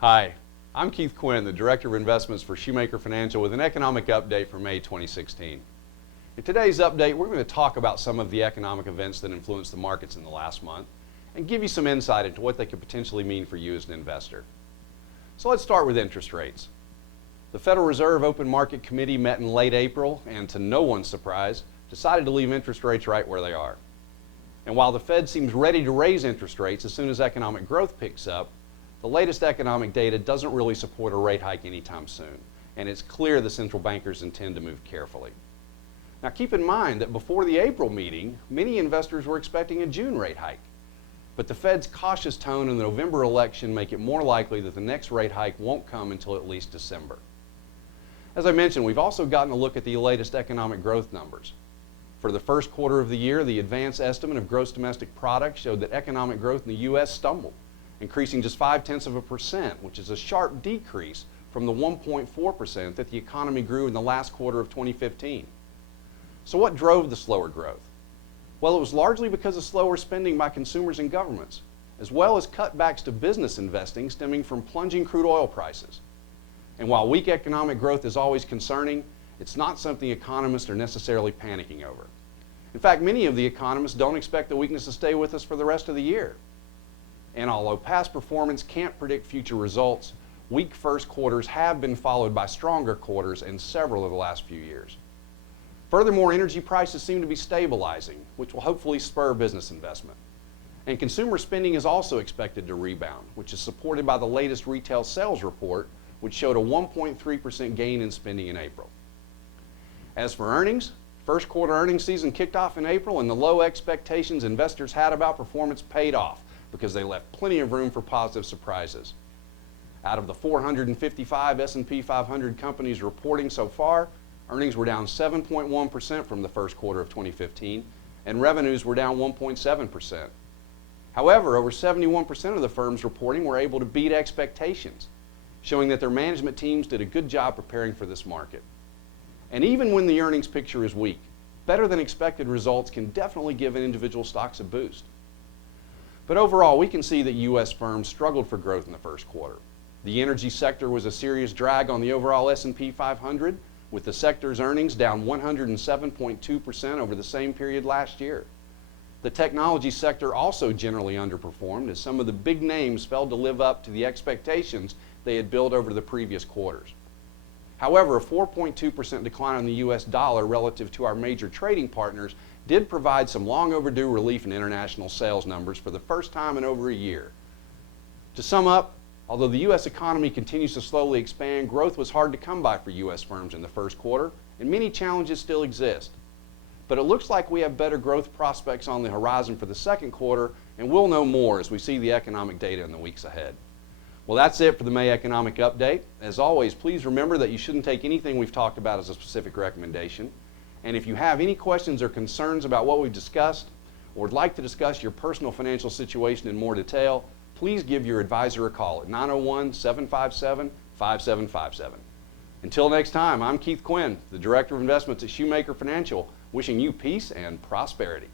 Hi, I'm Keith Quinn, the Director of Investments for Shoemaker Financial with an economic update for May 2016. In today's update, we're going to talk about some of the economic events that influenced the markets in the last month and give you some insight into what they could potentially mean for you as an investor. So let's start with interest rates. The Federal Reserve Open Market Committee met in late April and, to no one's surprise, decided to leave interest rates right where they are. And while the Fed seems ready to raise interest rates as soon as economic growth picks up, the latest economic data doesn't really support a rate hike anytime soon, and it's clear the central bankers intend to move carefully. Now keep in mind that before the April meeting, many investors were expecting a June rate hike. But the Fed's cautious tone in the November election make it more likely that the next rate hike won't come until at least December. As I mentioned, we've also gotten a look at the latest economic growth numbers. For the first quarter of the year, the advanced estimate of gross domestic product showed that economic growth in the U.S. stumbled, increasing just 0.5%, which is a sharp decrease from the 1.4% that the economy grew in the last quarter of 2015. So what drove the slower growth? Well, it was largely because of slower spending by consumers and governments, as well as cutbacks to business investing stemming from plunging crude oil prices. And while weak economic growth is always concerning, it's not something economists are necessarily panicking over. In fact, many of the economists don't expect the weakness to stay with us for the rest of the year. And although past performance can't predict future results, weak first quarters have been followed by stronger quarters in several of the last few years. Furthermore, energy prices seem to be stabilizing, which will hopefully spur business investment. And consumer spending is also expected to rebound, which is supported by the latest retail sales report, which showed a 1.3% gain in spending in April. As for earnings, first quarter earnings season kicked off in April, and the low expectations investors had about performance paid off, because they left plenty of room for positive surprises. Out of the 455 S&P 500 companies reporting so far, earnings were down 7.1% from the first quarter of 2015, and revenues were down 1.7%. However, over 71% of the firms reporting were able to beat expectations, showing that their management teams did a good job preparing for this market. And even when the earnings picture is weak, better than expected results can definitely give individual stocks a boost. But overall, we can see that U.S. firms struggled for growth in the first quarter. The energy sector was a serious drag on the overall S&P 500, with the sector's earnings down 107.2% over the same period last year. The technology sector also generally underperformed, as some of the big names failed to live up to the expectations they had built over the previous quarters. However, a 4.2% decline in the U.S. dollar relative to our major trading partners did provide some long overdue relief in international sales numbers for the first time in over a year. To sum up, although the U.S. economy continues to slowly expand, growth was hard to come by for U.S. firms in the first quarter, and many challenges still exist. But it looks like we have better growth prospects on the horizon for the second quarter, and we'll know more as we see the economic data in the weeks ahead. Well, that's it for the May Economic Update. As always, please remember that you shouldn't take anything we've talked about as a specific recommendation. And if you have any questions or concerns about what we've discussed, or would like to discuss your personal financial situation in more detail, please give your advisor a call at 901-757-5757. Until next time, I'm Keith Quinn, the Director of Investments at Shoemaker Financial, wishing you peace and prosperity.